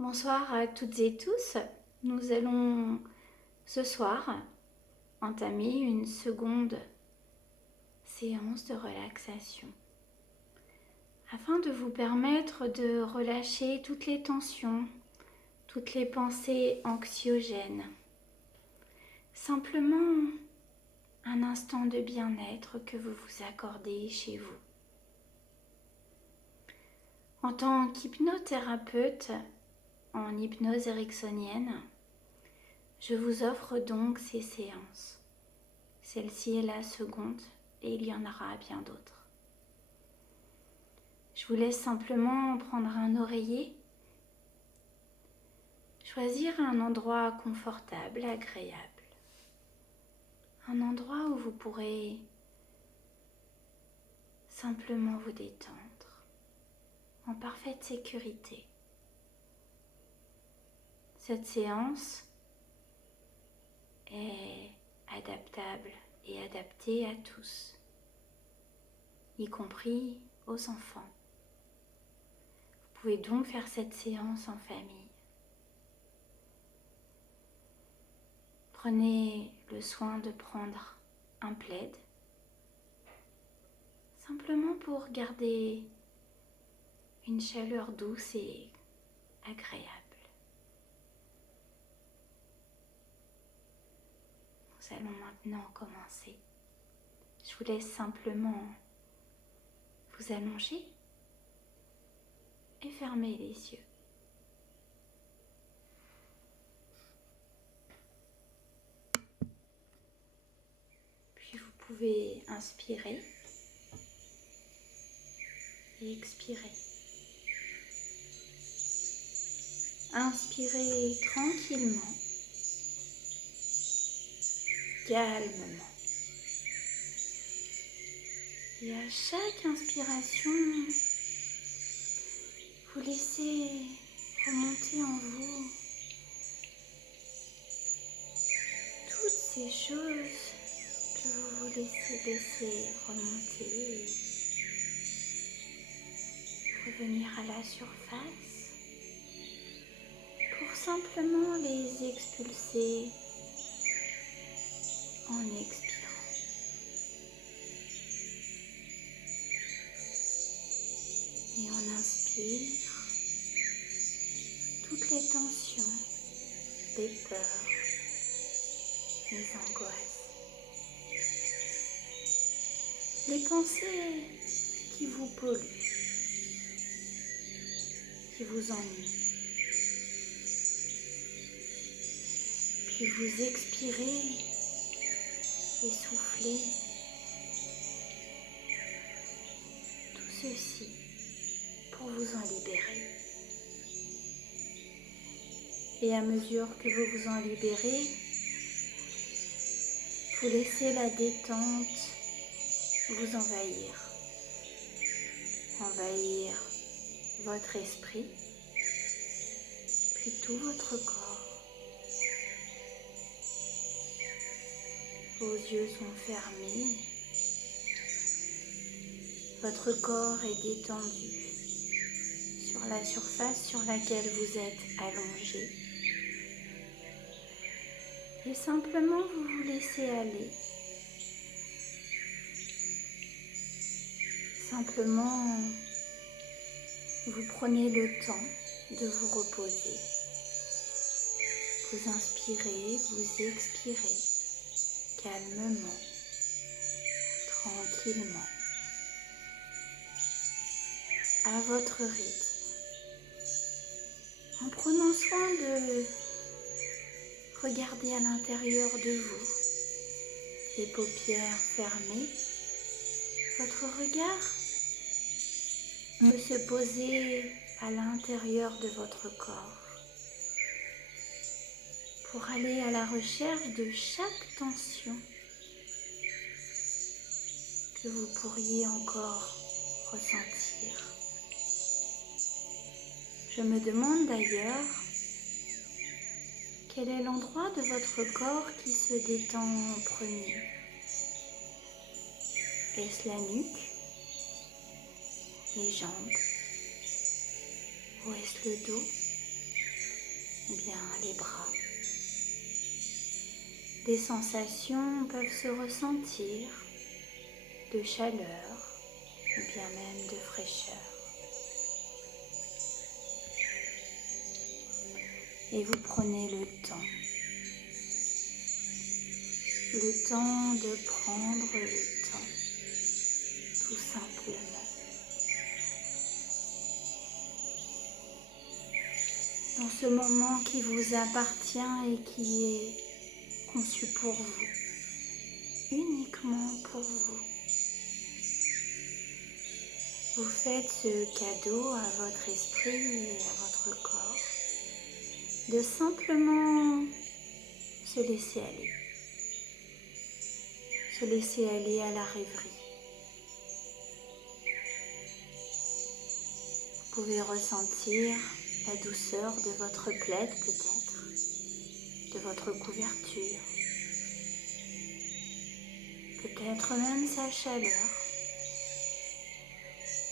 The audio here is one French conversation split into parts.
Bonsoir à toutes et tous. Nous allons ce soir entamer une seconde séance de relaxation afin de vous permettre de relâcher toutes les tensions, toutes les pensées anxiogènes. Simplement un instant de bien-être que vous vous accordez chez vous. En tant qu'hypnothérapeute en hypnose ericksonienne, je vous offre donc ces séances. Celle-ci est la seconde et il y en aura bien d'autres. Je vous laisse simplement prendre un oreiller, choisir un endroit confortable, agréable. Un endroit où vous pourrez simplement vous détendre en parfaite sécurité. Cette séance est adaptable et adaptée à tous, y compris aux enfants. Vous pouvez donc faire cette séance en famille. Prenez le soin de prendre un plaid, simplement pour garder une chaleur douce et agréable. Nous allons maintenant commencer. Je vous laisse simplement vous allonger et fermer les yeux. Puis vous pouvez inspirer et expirer. Inspirez tranquillement, calmement. Et à chaque inspiration, vous laissez remonter en vous toutes ces choses que vous vous laissez remonter, revenir à la surface pour simplement les expulser en expirant. Et on inspire toutes les tensions, les peurs, les angoisses, les pensées qui vous polluent, qui vous ennuient. Puis vous expirez et soufflez tout ceci pour vous en libérer. Et à mesure que vous vous en libérez, vous laissez la détente vous envahir. Envahir votre esprit, puis tout votre corps. Vos yeux sont fermés. Votre corps est détendu sur la surface sur laquelle vous êtes allongé. Et simplement vous vous laissez aller. Simplement, vous prenez le temps de vous reposer. Vous inspirez, vous expirez calmement, tranquillement, à votre rythme, en prenant soin de regarder à l'intérieur de vous, les paupières fermées. Votre regard peut se poser à l'intérieur de votre corps pour aller à la recherche de chaque tension que vous pourriez encore ressentir. Je me demande d'ailleurs quel est l'endroit de votre corps qui se détend en premier. Est-ce la nuque, les jambes, ou est-ce le dos, ou bien les bras. Des sensations peuvent se ressentir de chaleur ou bien même de fraîcheur. Et vous prenez le temps de prendre le temps, tout simplement. Dans ce moment qui vous appartient et qui est conçu pour vous, uniquement pour vous. Vous faites ce cadeau à votre esprit et à votre corps de simplement se laisser aller à la rêverie. Vous pouvez ressentir la douceur de votre plaid peut-être, de votre couverture, peut-être même sa chaleur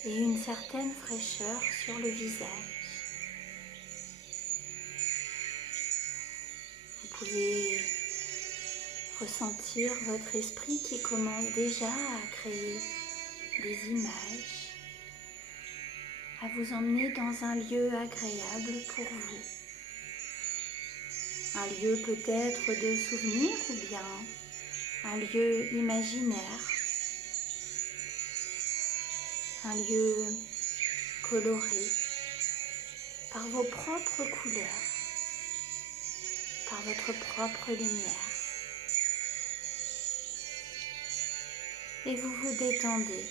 et une certaine fraîcheur sur le visage. Vous pouvez ressentir votre esprit qui commence déjà à créer des images, à vous emmener dans un lieu agréable pour vous. Un lieu peut-être de souvenir ou bien un lieu imaginaire, un lieu coloré par vos propres couleurs, par votre propre lumière. Et vous vous détendez,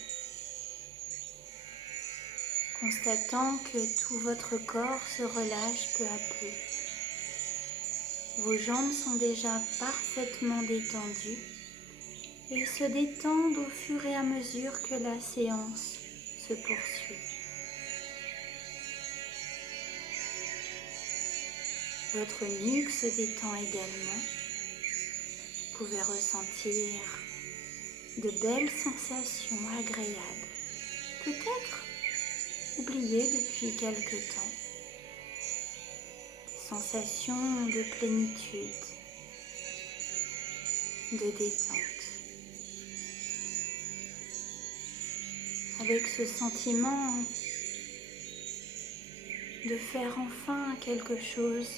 constatant que tout votre corps se relâche peu à peu. Vos jambes sont déjà parfaitement détendues et se détendent au fur et à mesure que la séance se poursuit. Votre nuque se détend également. Vous pouvez ressentir de belles sensations agréables, peut-être oubliées depuis quelque temps. Des sensations de plénitude, de détente. Avec ce sentiment de faire enfin quelque chose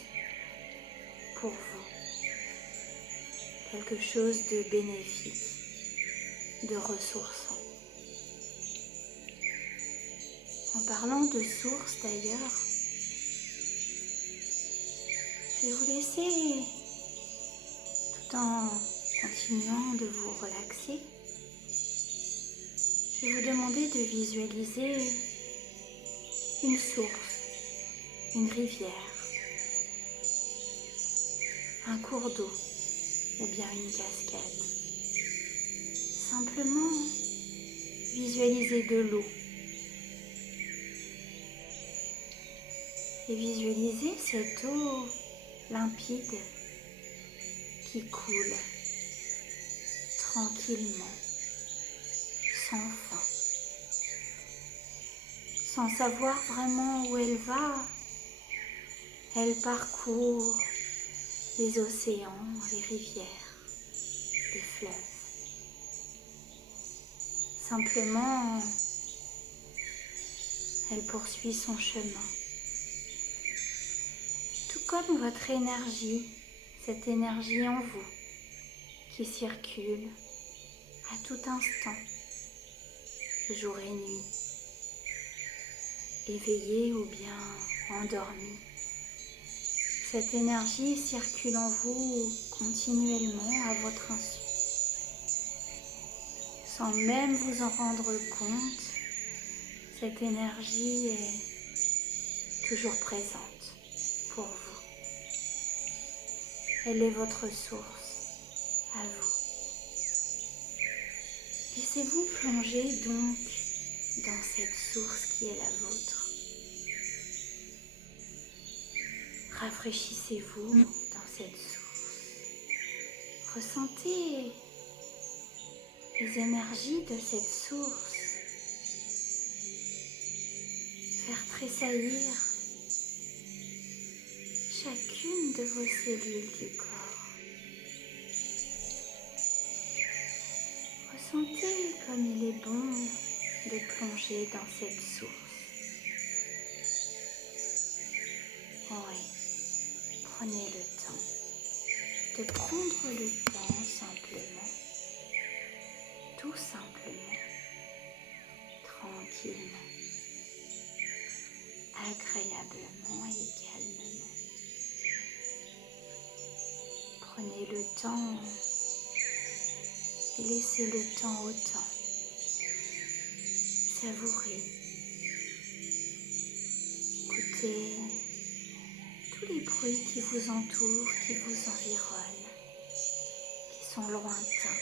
pour vous, quelque chose de bénéfique, de ressourçant. En parlant de source d'ailleurs, je vais vous laisser, tout en continuant de vous relaxer, je vais vous demander de visualiser une source, une rivière, un cours d'eau ou bien une cascade. Simplement visualisez de l'eau et visualisez cette eau limpide qui coule tranquillement, sans fin, sans savoir vraiment où elle va. Elle parcourt les océans, les rivières, les fleuves. Simplement, elle poursuit son chemin. Tout comme votre énergie, cette énergie en vous qui circule à tout instant, jour et nuit, éveillé ou bien endormi. Cette énergie circule en vous continuellement à votre insu. Sans même vous en rendre compte, cette énergie est toujours présente pour vous. Elle est votre source, à vous. Laissez-vous plonger donc dans cette source qui est la vôtre. Rafraîchissez-vous dans cette source. Ressentez les énergies de cette source faire tressaillir chacune de vos cellules du corps. Ressentez comme il est bon de plonger dans cette source. Oui, prenez le temps de prendre le temps simplement, tout simplement, tranquillement, agréablement et calmement. Prenez le temps et laissez le temps au temps. Savourez. Écoutez tous les bruits qui vous entourent, qui vous environnent, qui sont lointains,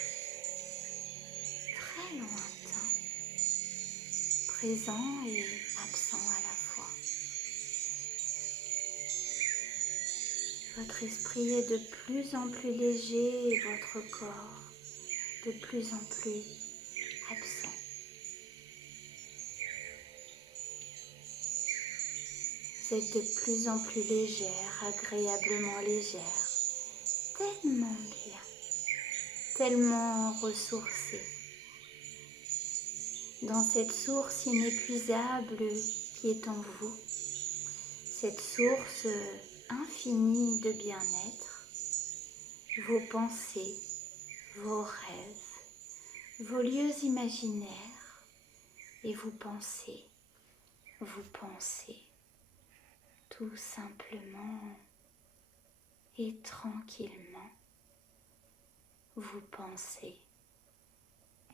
très lointains, présents et absents à la fois. Votre esprit est de plus en plus léger et votre corps de plus en plus absent. Vous êtes de plus en plus légère, agréablement légère, tellement bien, tellement ressourcée. Dans cette source inépuisable qui est en vous, cette source infinie de bien-être, vos pensées, vos rêves, vos lieux imaginaires, et vous pensez tout simplement et tranquillement, vous pensez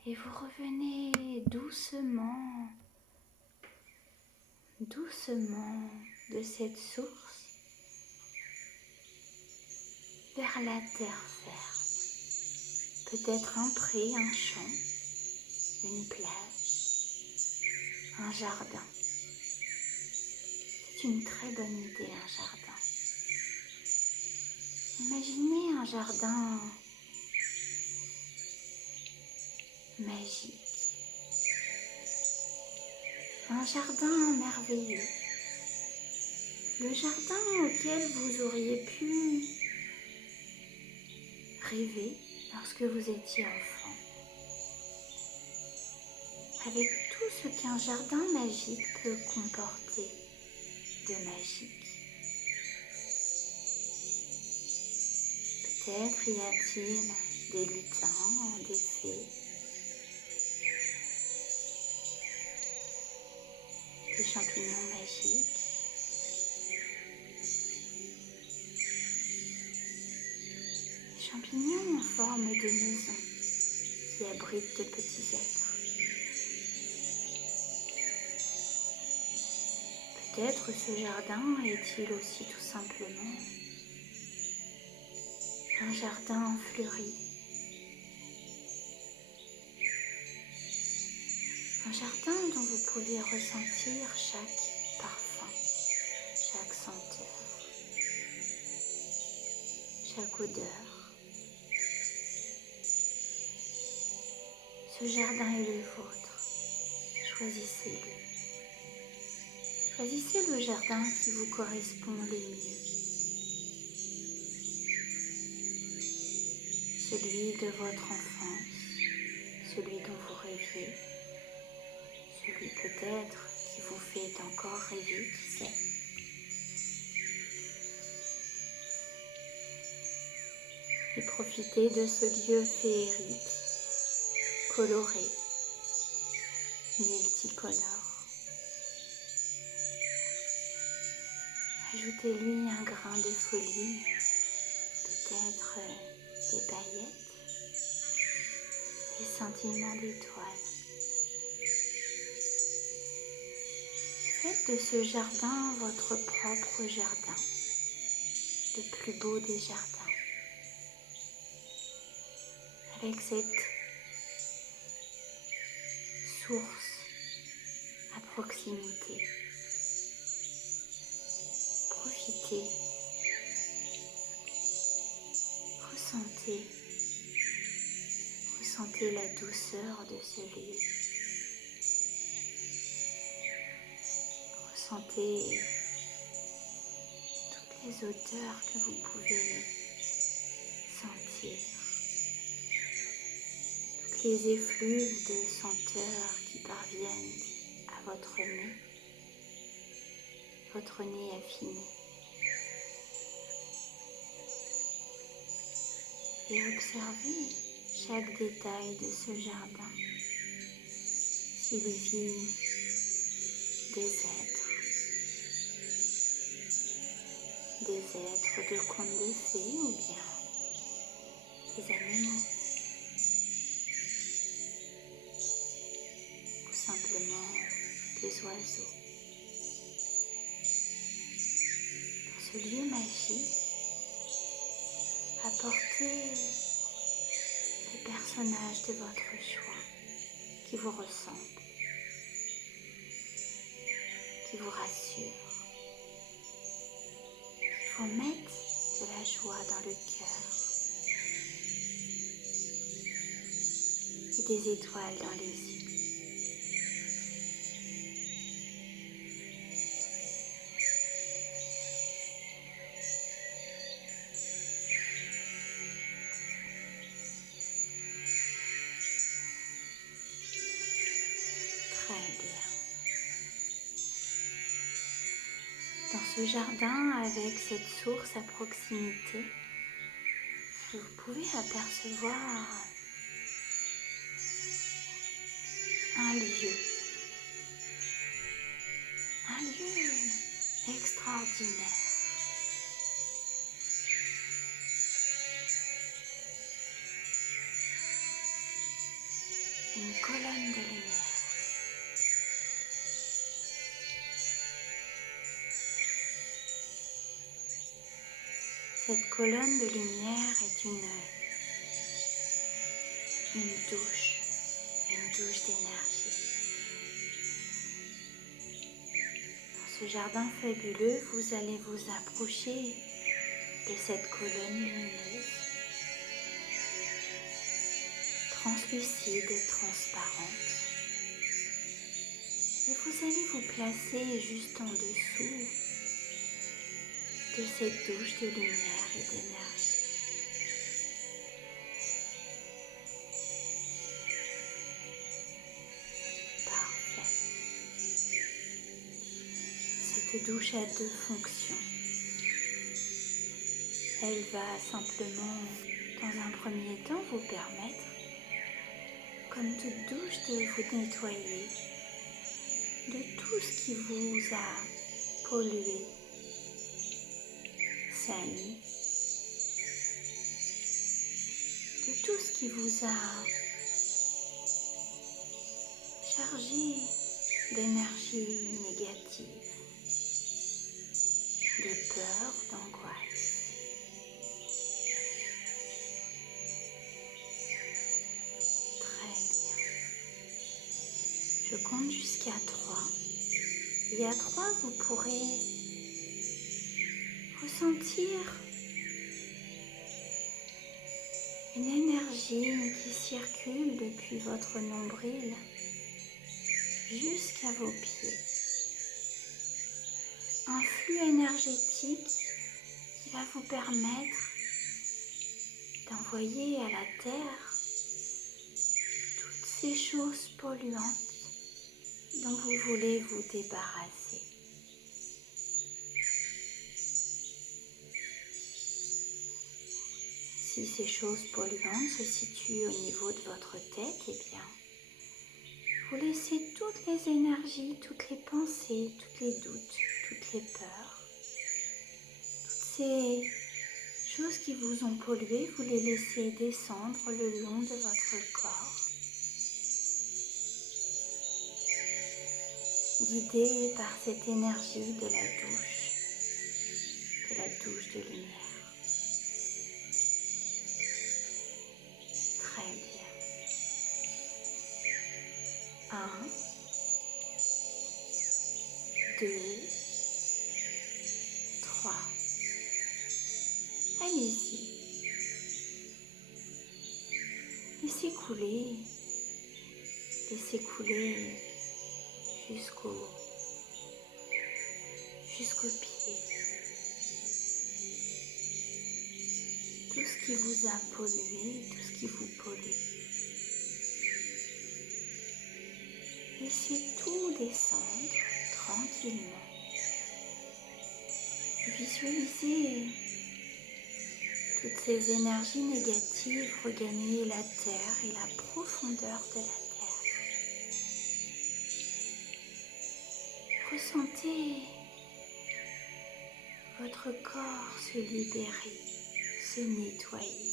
et vous revenez doucement de cette source vers la terre ferme, peut-être un pré, un champ, une plage, un jardin. C'est une très bonne idée, un jardin. Imaginez un jardin magique, un jardin merveilleux, le jardin auquel vous auriez pu rêver lorsque vous étiez enfant, avec tout ce qu'un jardin magique peut comporter de magique. Peut-être y a-t-il des lutins, des fées, des champignons magiques, des champignons en forme de maison qui abritent de petits êtres. Peut-être ce jardin est-il aussi tout simplement un jardin fleuri, un jardin dont vous pouvez ressentir chaque parfum, chaque senteur, chaque odeur. Ce jardin est le vôtre, choisissez-le. Choisissez le jardin qui vous correspond le mieux. Celui de votre enfance, celui dont vous rêviez, celui peut-être qui vous fait encore rêver, qui sait. Et profitez de ce lieu féerique, coloré, multicolore. Ajoutez-lui un grain de folie, peut-être des paillettes, des scintillements d'étoiles. Faites de ce jardin votre propre jardin, le plus beau des jardins. Avec cette source à proximité. Profitez, ressentez la douceur de ce lieu. Ressentez toutes les les odeurs que vous pouvez sentir, toutes les effluves de senteurs qui parviennent à votre nez affiné. Et observez chaque détail de ce jardin, s'il y vit des êtres de contes de fées ou bien des animaux, ou simplement des oiseaux. Dans ce lieu magique, apportez les personnages de votre choix qui vous ressemblent, qui vous rassurent, qui vous mettent de la joie dans le cœur et des étoiles dans les yeux. Très bien. Dans ce jardin, avec cette source à proximité, vous pouvez apercevoir un lieu extraordinaire. Une colonne de lumière. Cette colonne de lumière est une douche d'énergie. Dans ce jardin fabuleux, vous allez vous approcher de cette colonne lumineuse, translucide et transparente. Et vous allez vous placer juste en dessous de cette douche de lumière et d'énergie. Parfait. Cette douche a deux fonctions. Elle va simplement, dans un premier temps, vous permettre, comme toute douche, de vous nettoyer de tout ce qui vous a pollué, sali, de tout ce qui vous a chargé d'énergie négative, de peur, d'angoisse. Très bien. Je compte jusqu'à 3. Et à 3, vous pourrez ressentir une énergie qui circule depuis votre nombril jusqu'à vos pieds. Un flux énergétique qui va vous permettre d'envoyer à la Terre toutes ces choses polluantes dont vous voulez vous débarrasser. Si ces choses polluantes se situent au niveau de votre tête, eh bien, vous laissez toutes les énergies, toutes les pensées, tous les doutes, toutes les peurs, toutes ces choses qui vous ont pollué, vous les laissez descendre le long de votre corps, guidés par cette énergie de la douche de lumière. Très bien. 1, 2, 3. Allez-y. Laissez couler jusqu'aux pieds. ce qui vous a pollué, tout ce qui vous pollue. Laissez tout descendre tranquillement. Visualisez toutes ces énergies négatives regagner la terre et la profondeur de la terre. Ressentez votre corps se libérer, se nettoyer.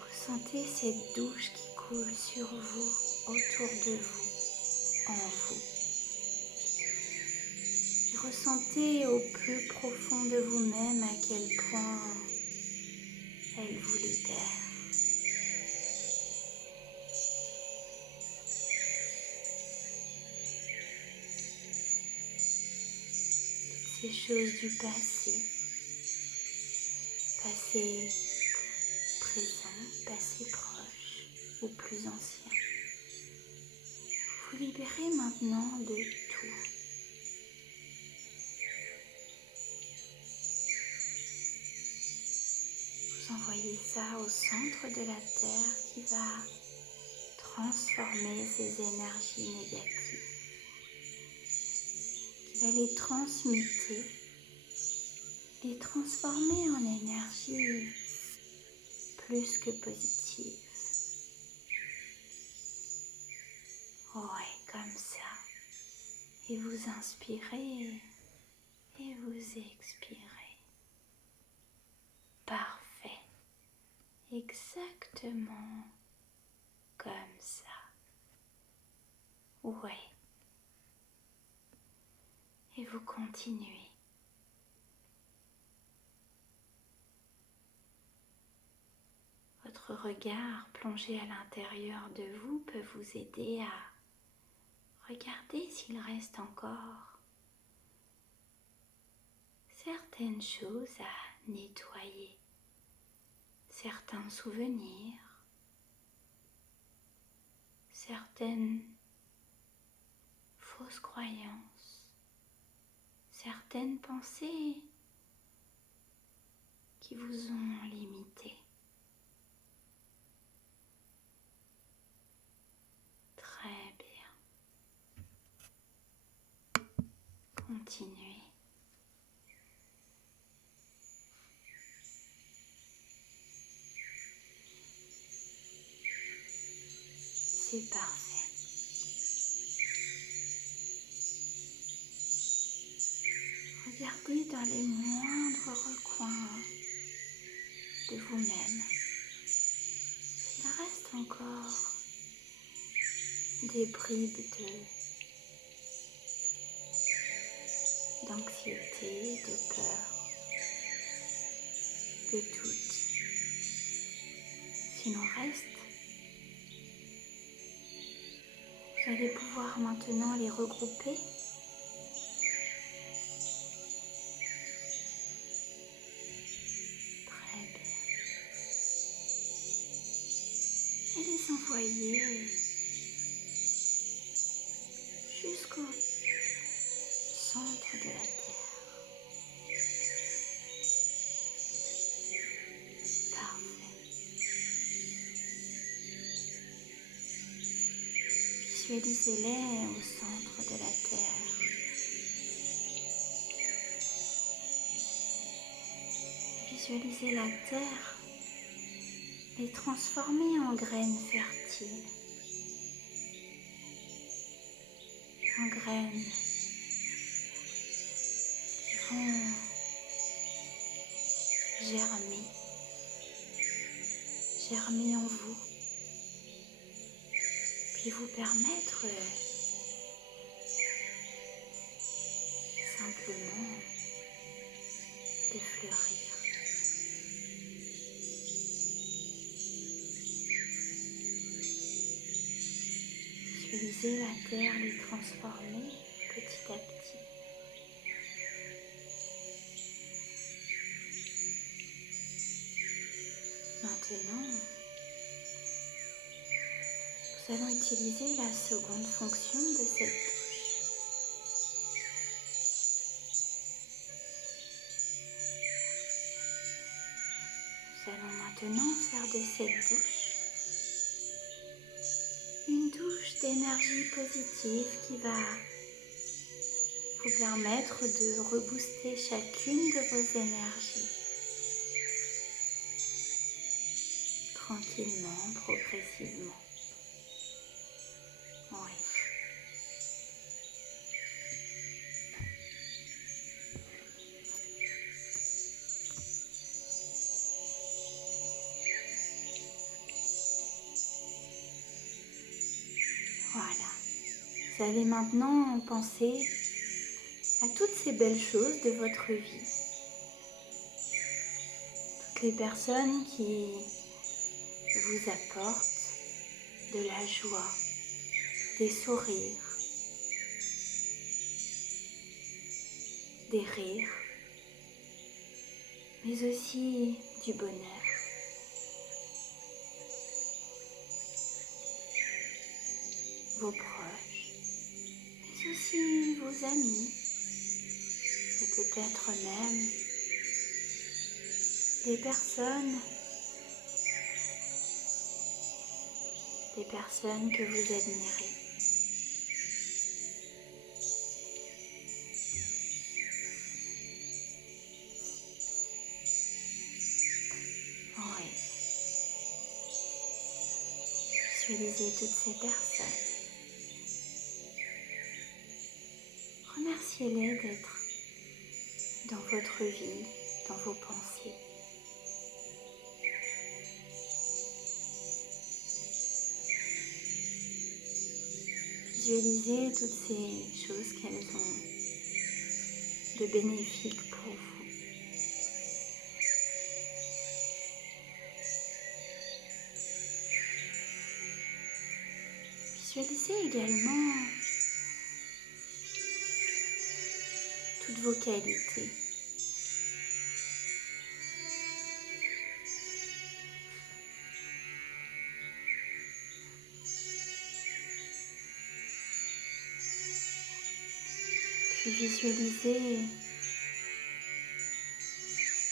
Ressentez cette douche qui coule sur vous, autour de vous, en vous. Et ressentez au plus profond de vous-même à quel point elle vous libère. Toutes ces choses du passé présent, passé proche ou plus ancien. Vous libérez maintenant de tout. Vous envoyez ça au centre de la Terre qui va transformer ces énergies négatives, qui va les transmuter, les transformer en énergie plus que positive. Ouais, comme ça. Et vous inspirez et vous expirez. Parfait. Exactement comme ça. Ouais. Et vous continuez. Votre regard plongé à l'intérieur de vous peut vous aider à regarder s'il reste encore certaines choses à nettoyer, certains souvenirs, certaines fausses croyances, certaines pensées qui vous ont limité. Très bien. Continuez. C'est parfait. Regardez dans les moindres recoins de vous-même. Il reste encore des bribes d'anxiété, de peur, de doute. S'il en reste, vous allez pouvoir maintenant les regrouper. Très bien. Et les envoyer jusqu'au centre de la Terre. Parfait. Visualisez-les au centre de la Terre. Visualisez la Terre les transformer en graines fertiles, en graines qui vont germer en vous, puis vous permettre simplement de fleurir. Visualisez la terre les transformer petit à petit. Maintenant, nous allons utiliser la seconde fonction de cette douche. Nous allons maintenant faire de cette douche une douche d'énergie positive qui va vous permettre de rebooster chacune de vos énergies tranquillement, progressivement. Oui. Voilà. Vous allez maintenant penser à toutes ces belles choses de votre vie. Toutes les personnes qui vous apportent de la joie, des sourires, des rires, mais aussi du bonheur. Vos proches, mais aussi vos amis, et peut-être même des personnes que vous admirez. Oui. Visualisez toutes ces personnes. Remerciez-les d'être dans votre vie, dans vos pensées. Visualisez toutes ces choses qu'elles ont de bénéfique pour vous. Visualisez également toutes vos qualités. Puis visualisez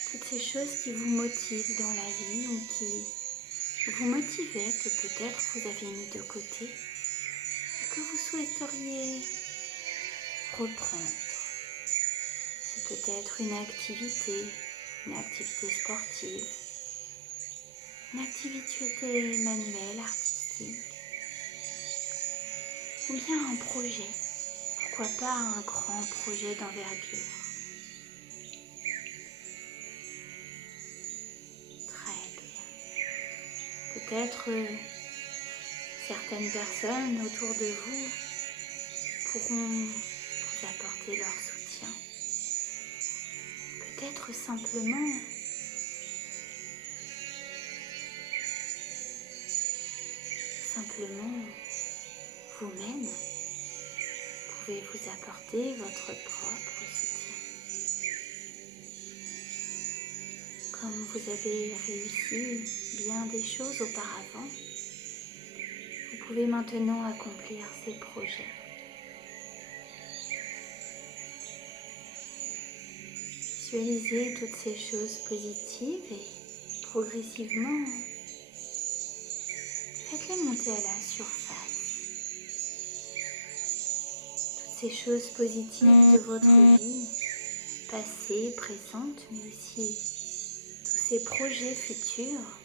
toutes ces choses qui vous motivent dans la vie ou qui vous motivaient, que peut-être vous avez mis de côté et que vous souhaiteriez reprendre. C'est peut-être une activité sportive, une activité manuelle, artistique, ou bien un projet. Pourquoi pas un grand projet d'envergure. Très bien. Peut-être certaines personnes autour de vous pourront vous apporter leur soutien. Peut-être simplement vous-même pouvez vous apporter votre propre soutien. Comme vous avez réussi bien des choses auparavant, vous pouvez maintenant accomplir ces projets. Visualisez toutes ces choses positives et progressivement, faites-les monter à la surface. Toutes ces choses positives de votre vie, passée, présente, mais aussi tous ces projets futurs,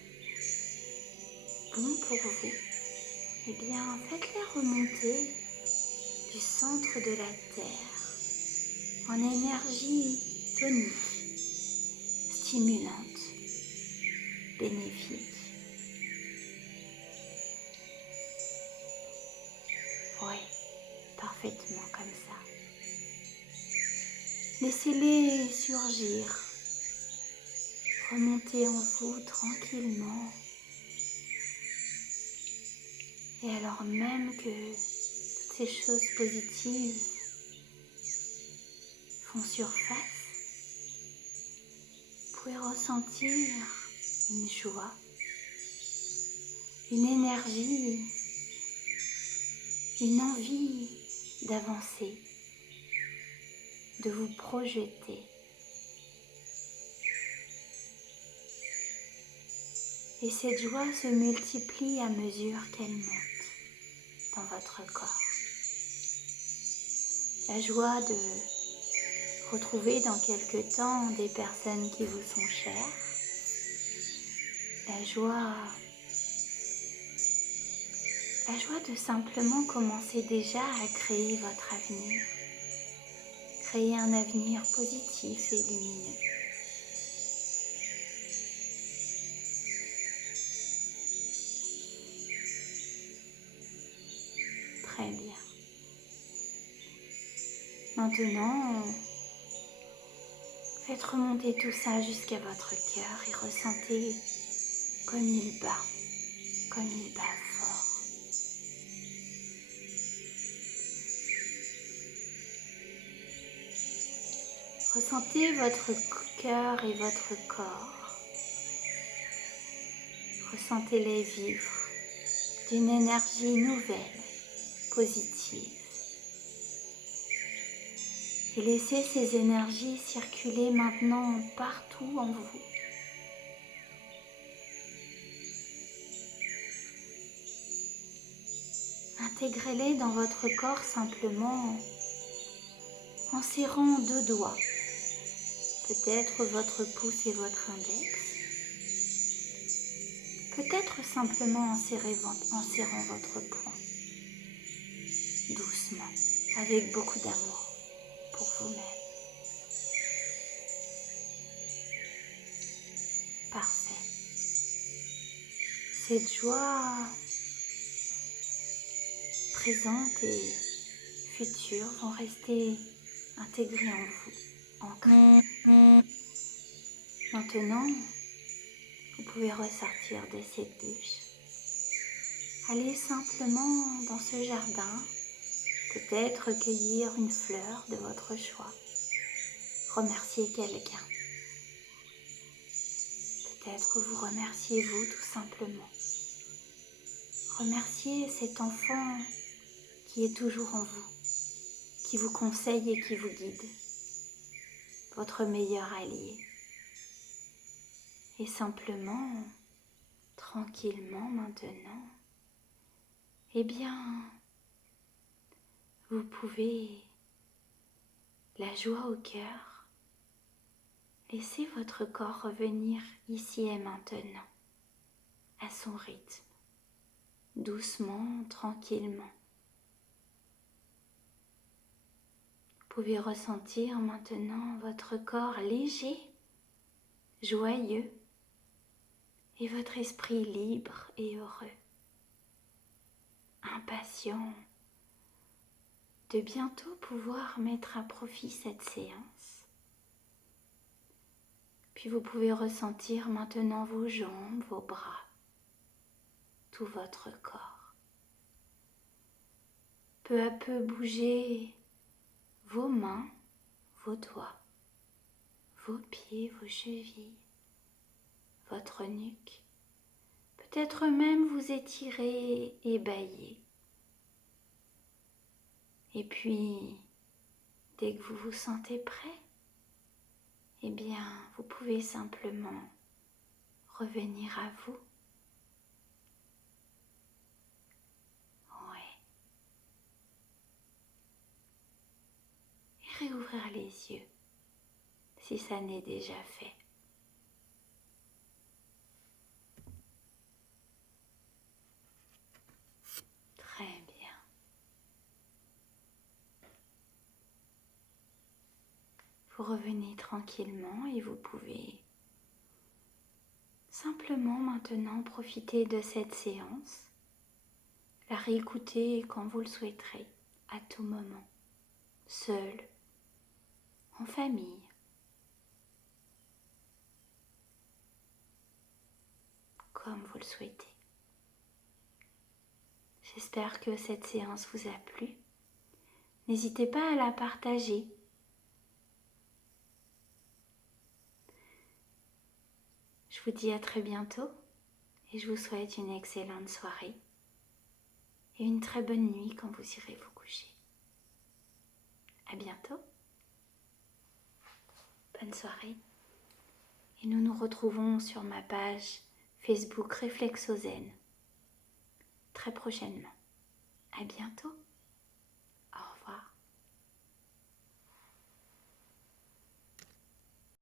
bons pour vous, eh bien, faites-les remonter du centre de la Terre en énergie tonique, stimulante, bénéfique. Oui, parfaitement comme ça. Laissez-les surgir, remonter en vous tranquillement. Et alors même que toutes ces choses positives font surface, vous pouvez ressentir une joie, une énergie, une envie d'avancer, de vous projeter. Et cette joie se multiplie à mesure qu'elle monte dans votre corps. La joie de retrouver dans quelque temps des personnes qui vous sont chères. La joie de simplement commencer déjà à créer votre avenir. Créer un avenir positif et lumineux. Très bien. Maintenant, faites remonter tout ça jusqu'à votre cœur et ressentez comme il bat fort. Ressentez votre cœur et votre corps. Ressentez-les vivre d'une énergie nouvelle, positive. Et laissez ces énergies circuler maintenant partout en vous. Intégrez-les dans votre corps simplement en serrant 2 doigts. Peut-être votre pouce et votre index. Peut-être simplement en serrant votre poing. Doucement, avec beaucoup d'amour pour vous-même. Parfait. Cette joie présente et future vont rester intégrées en vous, ancrées. Maintenant, vous pouvez ressortir de cette douche. Allez simplement dans ce jardin, peut-être cueillir une fleur de votre choix. Remercier quelqu'un. Peut-être vous remerciez vous tout simplement. Remerciez cet enfant qui est toujours en vous, qui vous conseille et qui vous guide, votre meilleur allié. Et simplement, tranquillement maintenant, eh bien, vous pouvez, la joie au cœur, laisser votre corps revenir ici et maintenant, à son rythme, doucement, tranquillement. Vous pouvez ressentir maintenant votre corps léger, joyeux, et votre esprit libre et heureux, impatient de bientôt pouvoir mettre à profit cette séance. Puis vous pouvez ressentir maintenant vos jambes, vos bras, tout votre corps. Peu à peu bouger vos mains, vos doigts, vos pieds, vos chevilles, votre nuque. Peut-être même vous étirer et bâiller. Et puis, dès que vous vous sentez prêt, eh bien, vous pouvez simplement revenir à vous. Ouais. Et réouvrir les yeux, si ça n'est déjà fait. Très bien. Vous revenez tranquillement et vous pouvez simplement maintenant profiter de cette séance, la réécouter quand vous le souhaiterez, à tout moment, seul, en famille. Comme vous le souhaitez. J'espère que cette séance vous a plu. N'hésitez pas à la partager. Je vous dis à très bientôt et je vous souhaite une excellente soirée et une très bonne nuit quand vous irez vous coucher. À bientôt. Bonne soirée. Et nous nous retrouvons sur ma page Facebook Réflexozen très prochainement. À bientôt.